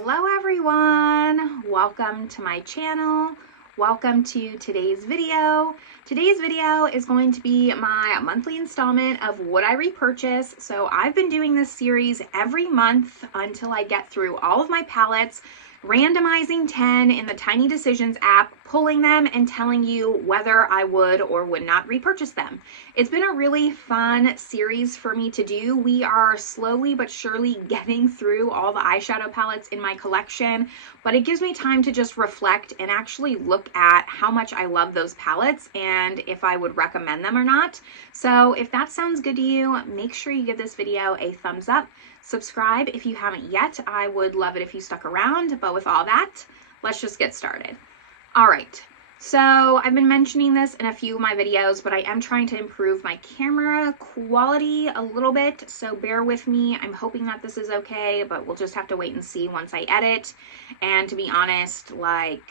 Hello everyone, welcome to my channel. Welcome to today's video. Today's video is going to be my monthly installment of Would I Repurchase. So I've been doing this series every month until I get through all of my palettes, randomizing 10 in the Tiny Decisions app, pulling them and telling you whether I would or would not repurchase them. It's been a really fun series for me to do. We are slowly but surely getting through all the eyeshadow palettes in my collection, but it gives me time to just reflect and actually look at how much I love those palettes and if I would recommend them or not. So if that sounds good to you, make sure you give this video a thumbs up. Subscribe if you haven't yet. I would love it if you stuck around, but with all that, let's just get started. All right, so I've been mentioning this in a few of my videos, but I am trying to improve my camera quality a little bit, so bear with me. I'm hoping that this is okay, but we'll just have to wait and see once I edit. And to be honest, like,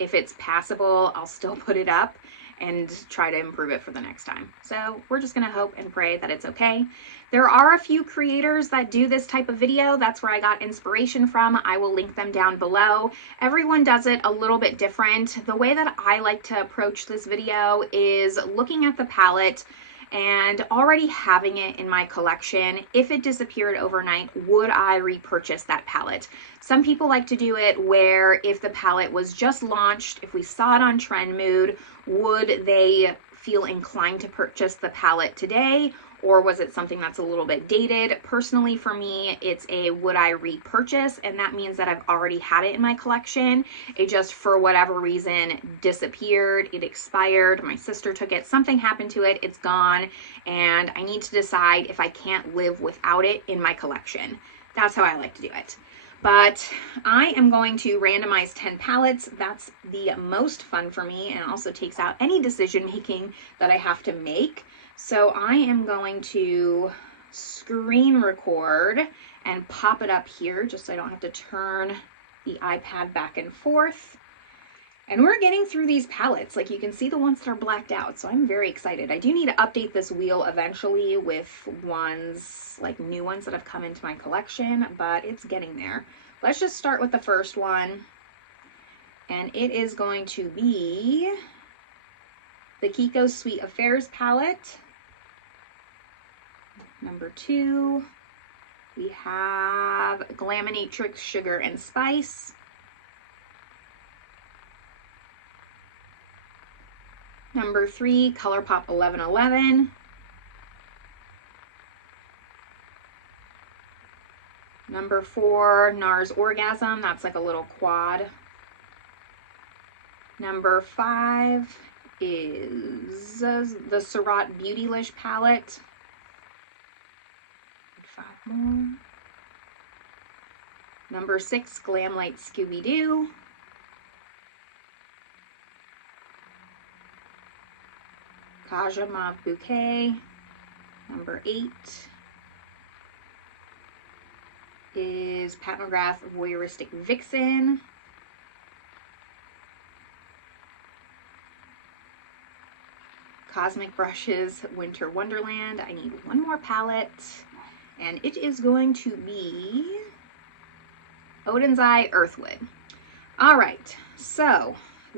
if it's passable, I'll still put it up and try to improve it for the next time. So we're just gonna hope and pray that it's okay. There are a few creators that do this type of video. That's where I got inspiration from. I will link them down below. Everyone does it a little bit different. The way that I like to approach this video is looking at the palette and already having it in my collection. If it disappeared overnight, would I repurchase that palette? Some people like to do it where if the palette was just launched, if we saw it on Trend Mood, would they feel inclined to purchase the palette today? Or was it something that's a little bit dated? Personally, for me, it's a would I repurchase, and that means that I've already had it in my collection. It just, for whatever reason, disappeared. It expired. My sister took it. Something happened to it. It's gone, and I need to decide if I can't live without it in my collection. That's how I like to do it. But I am going to randomize 10 palettes. That's the most fun for me, and also takes out any decision making that I have to make. So I am going to screen record and pop it up here just so I don't have to turn the iPad back and forth. And we're getting through these palettes. Like, you can see the ones that are blacked out, so I'm very excited. I do need to update this wheel eventually with ones, like new ones that have come into my collection, but it's getting there. Let's just start with the first one. And it is going to be the Kiko Sweet Affairs palette. Number 2, we have Glaminatrix Sugar and Spice. Number 3, Colourpop 1111. Number 4, NARS Orgasm. That's like a little quad. Number 5 is the Surratt Beautylish palette. 5 more. Number 6, Glamlite Scooby Doo. Kaja Mauve Bouquet. Number 8 is McGrath Voyeuristic Vixen. Cosmic Brushes Winter Wonderland. I need one more palette, and it is going to be Odens Eye Earthwood. All right, so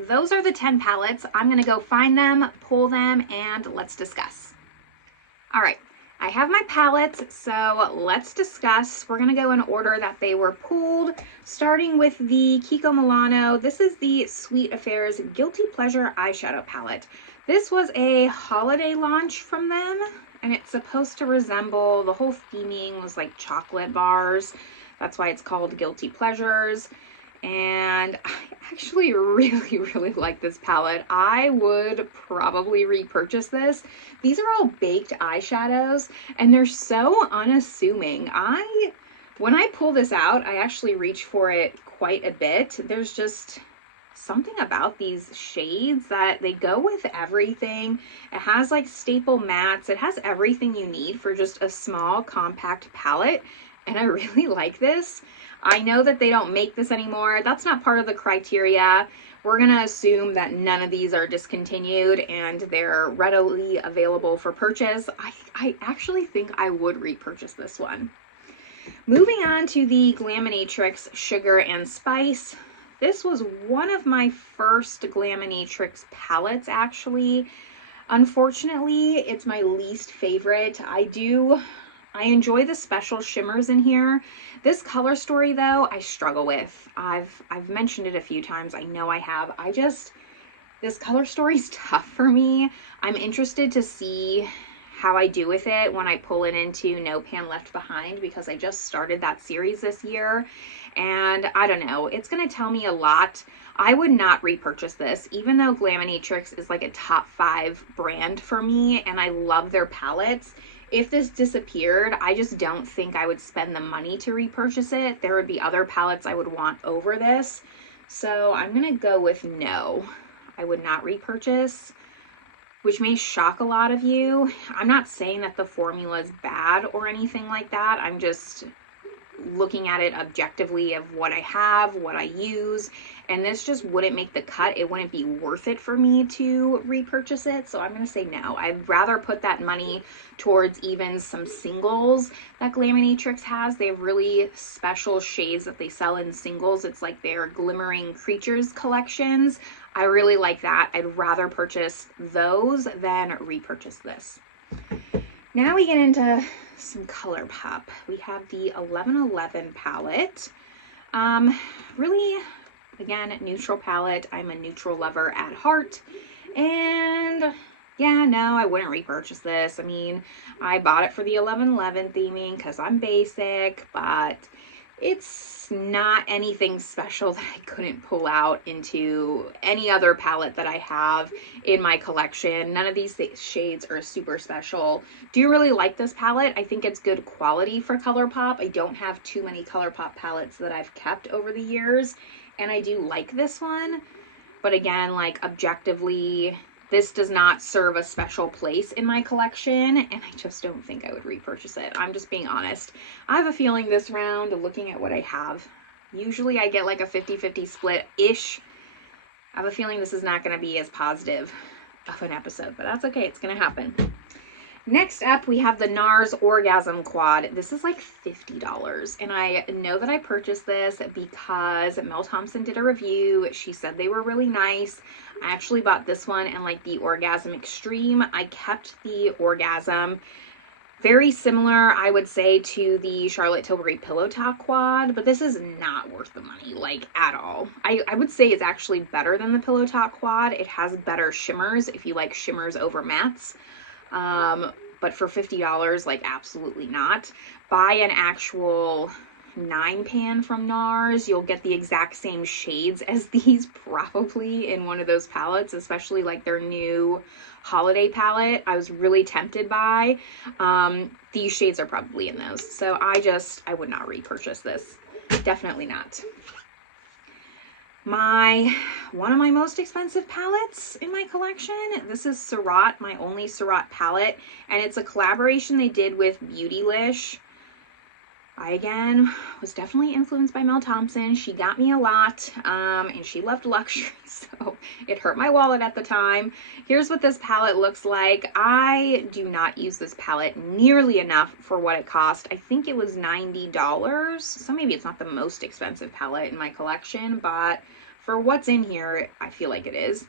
those are the 10 palettes. I'm gonna go find them, pull them, and let's discuss. All right, I have my palettes, so let's discuss. We're gonna go in order that they were pulled, starting with the Kiko Milano. This is the Sweet Affairs Guilty Pleasure Eyeshadow Palette. This was a holiday launch from them, and it's supposed to resemble, the whole theming was like chocolate bars. That's why it's called Guilty Pleasures. And I actually really like this palette. I would probably repurchase this. These are all baked eyeshadows, and they're so unassuming. When I pull this out, I actually reach for it quite a bit. There's just something about these shades that they go with everything. It has like staple mattes. It has everything you need for just a small compact palette, and I really like this. I know that they don't make this anymore. That's not part of the criteria. We're gonna assume that none of these are discontinued and they're readily available for purchase. I actually think I would repurchase this one. Moving on to the Glaminatrix Sugar and Spice. This was one of my first Glaminatrix palettes, actually. Unfortunately, it's my least favorite. I enjoy the special shimmers in here. This color story, though, I struggle with. I've mentioned it a few times. I know I have. This color story's tough for me. I'm interested to see how I do with it when I pull it into No Pan Left Behind, because I just started that series this year, and I don't know, it's gonna tell me a lot. I would not repurchase this, even though Glaminatrix is like a top 5 brand for me and I love their palettes. If this disappeared, I just don't think I would spend the money to repurchase it. There would be other palettes I would want over this. So I'm gonna go with no. I would not repurchase, which may shock a lot of you. I'm not saying that the formula is bad or anything like that. I'm just looking at it objectively of what I have, what I use, and this just wouldn't make the cut. It wouldn't be worth it for me to repurchase it, so I'm gonna say no. I'd rather put that money towards even some singles that Glaminatrix has. They have really special shades that they sell in singles. It's like their Glimmering Creatures collections. I really like that. I'd rather purchase those than repurchase this. Now we get into some Colourpop. We have the 1111 palette. Really, again, neutral palette. I'm a neutral lover at heart. And yeah, no, I wouldn't repurchase this. I mean, I bought it for the 1111 theming because I'm basic, but it's not anything special that I couldn't pull out into any other palette that I have in my collection. None of these shades are super special. Do really like this palette. I think it's good quality for Colourpop. I don't have too many Colourpop palettes that I've kept over the years, and I do like this one. But again, like objectively, this does not serve a special place in my collection, and I just don't think I would repurchase it. I'm just being honest. I have a feeling this round, looking at what I have, usually I get like a 50-50 split-ish. I have a feeling this is not going to be as positive of an episode, but that's okay. It's going to happen. Next up, we have the NARS Orgasm Quad. This is like $50, and I know that I purchased this because Mel Thompson did a review. She said they were really nice. I actually bought this one and like the Orgasm Extreme. I kept the Orgasm. Very similar, I would say, to the Charlotte Tilbury Pillow Talk Quad, but this is not worth the money, like, at all. I would say it's actually better than the Pillow Talk Quad. It has better shimmers if you like shimmers over mattes. But for $50, like, absolutely not. Buy an actual 9-pan from NARS. You'll get the exact same shades as these probably in one of those palettes, especially like their new holiday palette. I was really tempted by. These shades are probably in those. So I would not repurchase this. Definitely not. One of my most expensive palettes in my collection. This is Surratt, my only Surratt palette, and it's a collaboration they did with Beautylish. I, again, was definitely influenced by Mel Thompson. She got me a lot, and she loved luxury, so it hurt my wallet at the time. Here's what this palette looks like. I do not use this palette nearly enough for what it cost. I think it was $90, so maybe it's not the most expensive palette in my collection, but for what's in here, I feel like it is.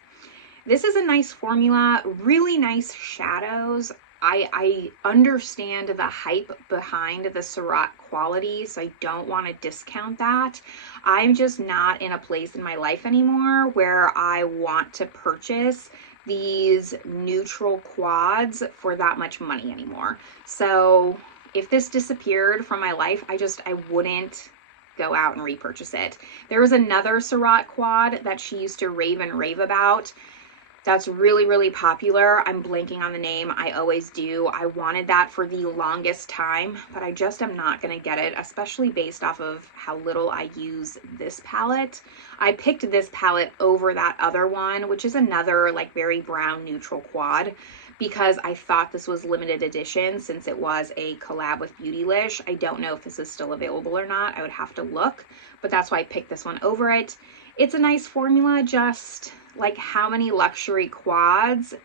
This is a nice formula, really nice shadows. I understand the hype behind the Surratt quality, so I don't want to discount that. I'm just not in a place in my life anymore where I want to purchase these neutral quads for that much money anymore. So if this disappeared from my life, I wouldn't go out and repurchase it. There was another Surratt quad that she used to rave and rave about. That's really, really popular. I'm blanking on the name. I always do. I wanted that for the longest time, but I just am not going to get it, especially based off of how little I use this palette. I picked this palette over that other one, which is another like very brown neutral quad, because I thought this was limited edition since it was a collab with Beautylish. I don't know if this is still available or not. I would have to look, but that's why I picked this one over it. It's a nice formula, just like how many luxury quads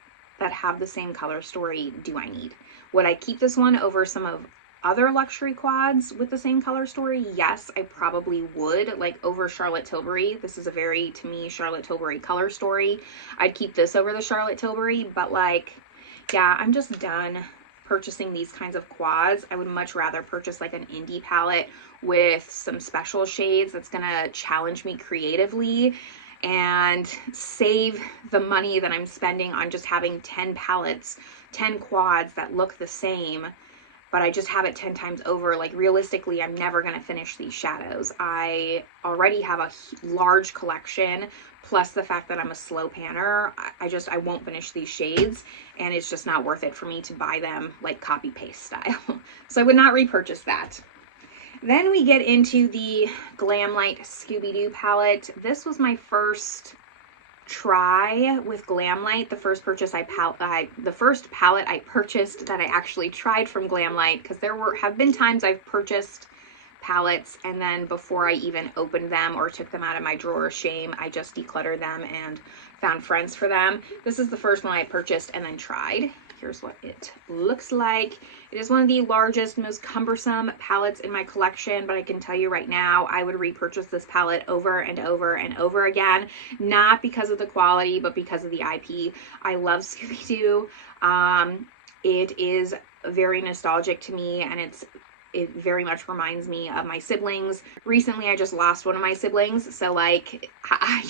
that have the same color story do I need? Would I keep this one over some of other luxury quads with the same color story, yes, I probably would, like over Charlotte Tilbury. This is a very, to me, Charlotte Tilbury color story. I'd keep this over the Charlotte Tilbury, but like, yeah, I'm just done purchasing these kinds of quads. I would much rather purchase like an indie palette with some special shades that's gonna challenge me creatively and save the money that I'm spending on just having 10 palettes, 10 quads that look the same, but I just have it 10 times over. Like realistically, I'm never gonna finish these shadows. I already have a large collection, plus the fact that I'm a slow panner. I won't finish these shades, and it's just not worth it for me to buy them like copy paste style. So I would not repurchase that. Then we get into the Glamlite Scooby Doo palette. This was my first try with Glamlite. The first palette I purchased that I actually tried from Glamlite, because there have been times I've purchased palettes and then before I even opened them or took them out of my drawer of shame, I just decluttered them and found friends for them. This is the first one I purchased and then tried. Here's what it looks like. It is one of the largest, most cumbersome palettes in my collection, but I can tell you right now, I would repurchase this palette over and over and over again, not because of the quality, but because of the IP. I love Scooby Doo. It is very nostalgic to me, and it very much reminds me of my siblings. Recently, I just lost one of my siblings, so like, I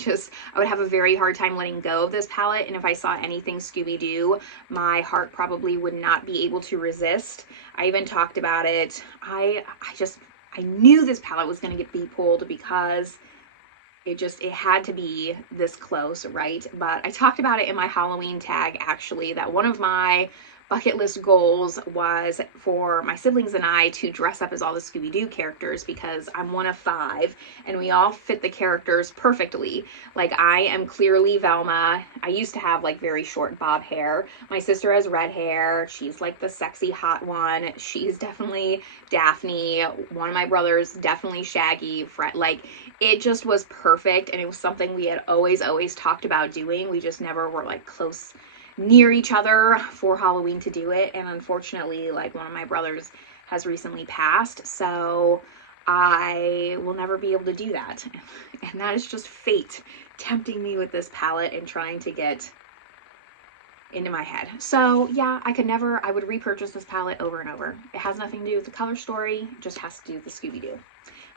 would have a very hard time letting go of this palette, and if I saw anything Scooby-Doo, my heart probably would not be able to resist. I even talked about it. I knew this palette was going to be pulled because it had to be this close, right? But I talked about it in my Halloween tag, actually, that one of my bucket list goals was for my siblings and I to dress up as all the Scooby-Doo characters, because I'm one of 5 and we all fit the characters perfectly. Like, I am clearly Velma. I used to have like very short bob hair. My sister has red hair. She's like the sexy hot one. She's definitely Daphne. One of my brothers, definitely Shaggy. Like, it just was perfect, and it was something we had always talked about doing. We just never were like close near each other for Halloween to do it, and unfortunately, like, one of my brothers has recently passed, so I will never be able to do that. And that is just fate tempting me with this palette and trying to get into my head. So yeah, I would repurchase this palette over and over. It has nothing to do with the color story, it just has to do with the Scooby Doo.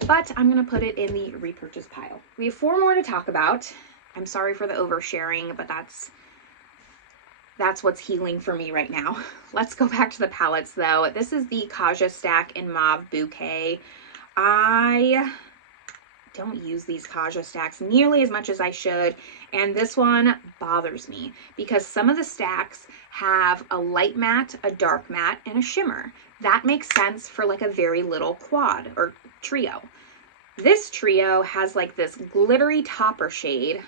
But I'm gonna put it in the repurchase pile. We have 4 more to talk about. I'm sorry for the oversharing, but that's what's healing for me right now. Let's go back to the palettes though. This is the Kaja stack in Mauve Bouquet. I don't use these Kaja stacks nearly as much as I should, and this one bothers me because some of the stacks have a light matte, a dark matte, and a shimmer. That makes sense for like a very little quad or trio. This trio has like this glittery topper shade,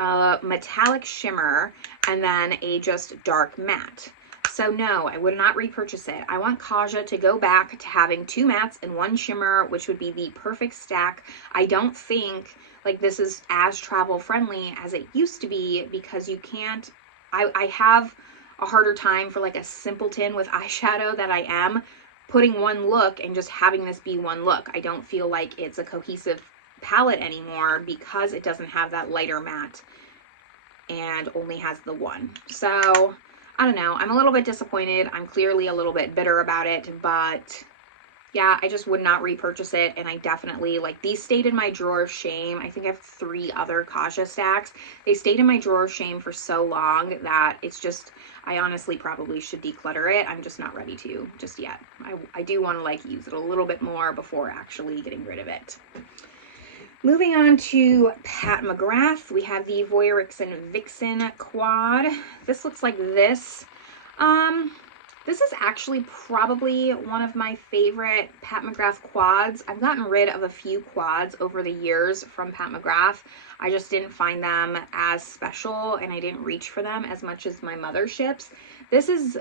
a metallic shimmer, and then a just dark matte. So no, I would not repurchase it. I want Kaja to go back to having 2 mattes and 1 shimmer, which would be the perfect stack. I don't think like this is as travel friendly as it used to be, because you can't, I have a harder time for like a simpleton with eyeshadow that I am, putting one look and just having this be one look. I don't feel like it's a cohesive palette anymore because it doesn't have that lighter matte and only has the 1. So I don't know, I'm a little bit disappointed. I'm clearly a little bit bitter about it, but yeah, I just would not repurchase it. And I definitely, like, these stayed in my drawer of shame. I think I have 3 other Kaja stacks. They stayed in my drawer of shame for so long that it's just, I honestly probably should declutter it. I'm just not ready to just yet. I do want to like use it a little bit more before actually getting rid of it. Moving on to Pat McGrath, we have the Voyeuristic Vixen quad. This looks like this. This is actually probably one of my favorite Pat McGrath quads. I've gotten rid of a few quads over the years from Pat McGrath. I just didn't find them as special, and I didn't reach for them as much as my motherships. This is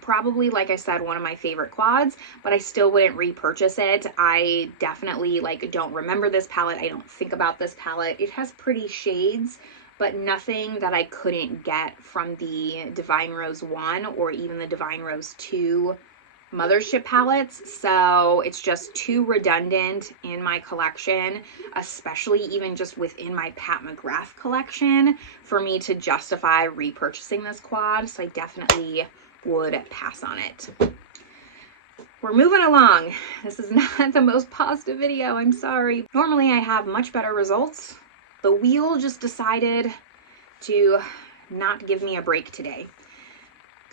probably, like I said, one of my favorite quads, but I still wouldn't repurchase it. I definitely like don't remember this palette. I don't think about this palette. It has pretty shades, but nothing that I couldn't get from the Divine Rose 1 or even the Divine Rose 2 mothership palettes, so it's just too redundant in my collection, especially even just within my Pat McGrath collection, for me to justify repurchasing this quad, so I definitely would pass on it. We're moving along. This is not the most positive video, I'm sorry. Normally I have much better results. The wheel just decided to not give me a break today.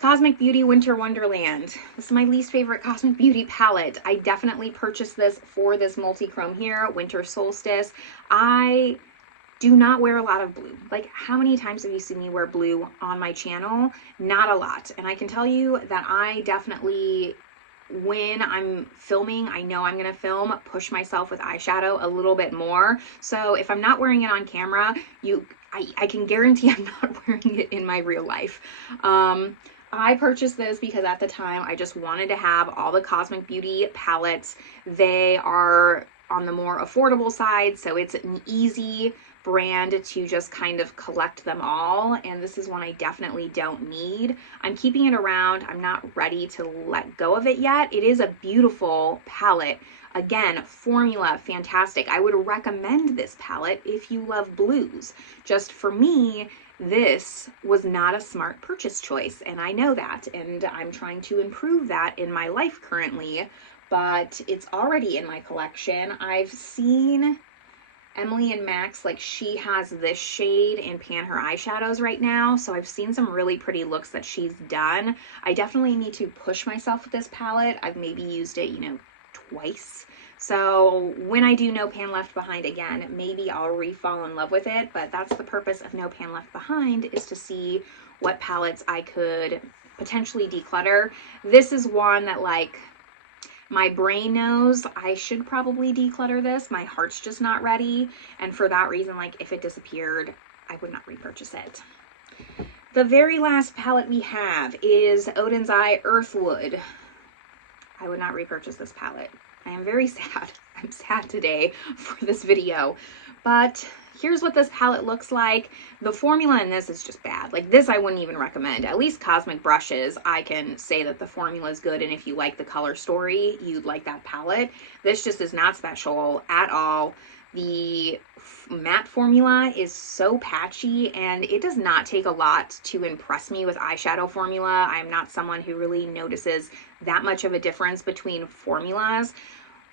Cosmic Beauty Winter Wonderland. This is my least favorite Cosmic Beauty palette. I definitely purchased this for this multi-chrome here, Winter Solstice. I do not wear a lot of blue. Like, how many times have you seen me wear blue on my channel? Not a lot. And I can tell you that I definitely, when I'm filming, I know I'm gonna film, push myself with eyeshadow a little bit more. So if I'm not wearing it on camera, I can guarantee I'm not wearing it in my real life. I purchased this because at the time I just wanted to have all the Cosmic Beauty palettes. They are on the more affordable side, so it's an easy brand to just kind of collect them all, and this is one I definitely don't need. I'm keeping it around. I'm not ready to let go of it yet. It is a beautiful palette. Again, formula, fantastic. I would recommend this palette if you love blues. Just for me, this was not a smart purchase choice, and I know that, and I'm trying to improve that in my life currently, but it's already in my collection. I've seen Emily and Max, like, she has this shade in Pan Her Eyeshadows right now, so I've seen some really pretty looks that she's done. I definitely need to push myself with this palette. I've maybe used it, you know, twice. So when I do No Pan Left Behind again, maybe I'll re-fall in love with it, but that's the purpose of No Pan Left Behind, is to see what palettes I could potentially declutter. This is one that, like, my brain knows I should probably declutter this. My heart's just not ready, and for that reason, like, if it disappeared, I would not repurchase it. The very last palette we have is Odens Eye Earthwood. I would not repurchase this palette. I am very sad. I'm sad today for this video, but here's what this palette looks like. The formula in this is just bad. Like, this I wouldn't even recommend. At least Cosmic Brushes, I can say that the formula is good, and if you like the color story, you'd like that palette. This just is not special at all. The matte formula is so patchy, and it does not take a lot to impress me with eyeshadow formula. I'm not someone who really notices that much of a difference between formulas.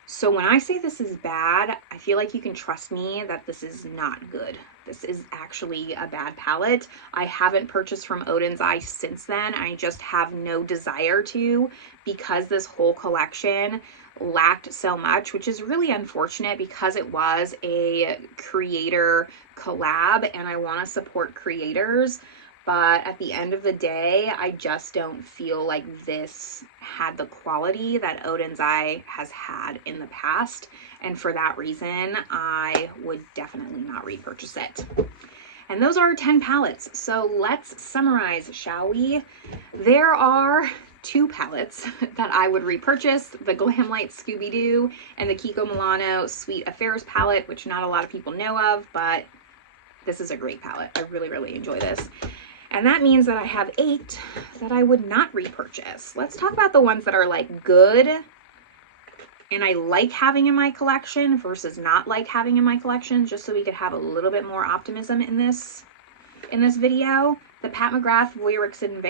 So when I say this is bad, I feel like you can trust me that this is not good. This is actually a bad palette. I haven't purchased from Odens Eye since then. I just have no desire to, because this whole collection lacked so much, which is really unfortunate because it was a creator collab and I want to support creators. But at the end of the day, I just don't feel like this had the quality that Odens Eye has had in the past. And for that reason, I would definitely not repurchase it. And those are 10 palettes. So let's summarize, shall we? There are 2 palettes that I would repurchase, the Glamlite Scooby Doo and the Kiko Milano Sweet Affairs palette, which not a lot of people know of, but this is a great palette. I really, really enjoy this. And that means that I have 8 that I would not repurchase. Let's talk about the ones that are, like, good and I like having in my collection versus not like having in my collection, just so we could have a little bit more optimism in this video. The Pat McGrath Voyeuristic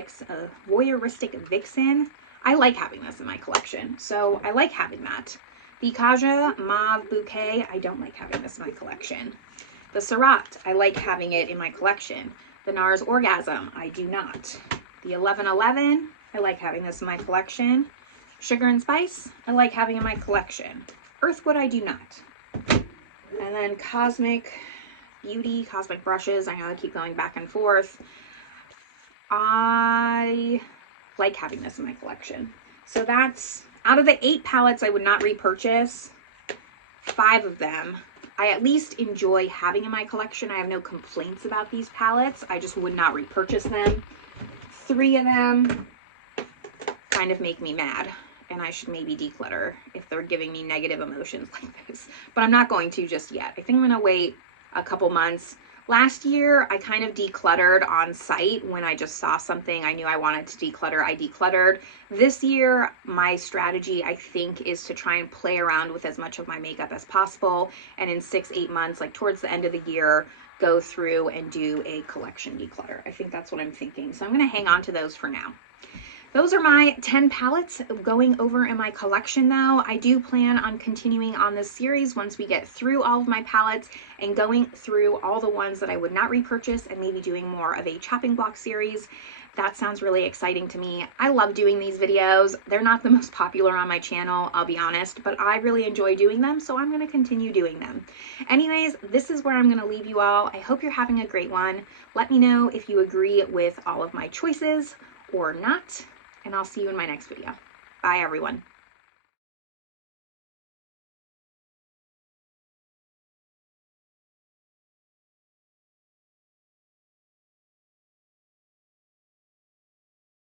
Vixen. I like having this in my collection, so I like having that. The Kaja Mauve Bouquet. I don't like having this in my collection. The Surratt. I like having it in my collection. The NARS Orgasm, I do not. The 1111, I like having this in my collection. Sugar and Spice, I like having in my collection. Earthwood, I do not. And then Cosmic Beauty, Cosmic Brushes, I know I keep going back and forth. I like having this in my collection. So that's, out of the 8 palettes I would not repurchase, 5 of them I at least enjoy having in my collection. I have no complaints about these palettes. I just would not repurchase them. 3 of them kind of make me mad, and I should maybe declutter if they're giving me negative emotions like this. But I'm not going to just yet. I think I'm going to wait a couple months, Last year, I kind of decluttered on site. When I just saw something I knew I wanted to declutter, I decluttered. This year, my strategy, I think, is to try and play around with as much of my makeup as possible. And in 6-8 months, like towards the end of the year, go through and do a collection declutter. I think that's what I'm thinking. So I'm going to hang on to those for now. Those are my 10 palettes going over in my collection though. I do plan on continuing on this series once we get through all of my palettes and going through all the ones that I would not repurchase and maybe doing more of a chopping block series. That sounds really exciting to me. I love doing these videos. They're not the most popular on my channel, I'll be honest, but I really enjoy doing them, so I'm going to continue doing them. Anyways, this is where I'm going to leave you all. I hope you're having a great one. Let me know if you agree with all of my choices or not. And I'll see you in my next video. Bye, everyone.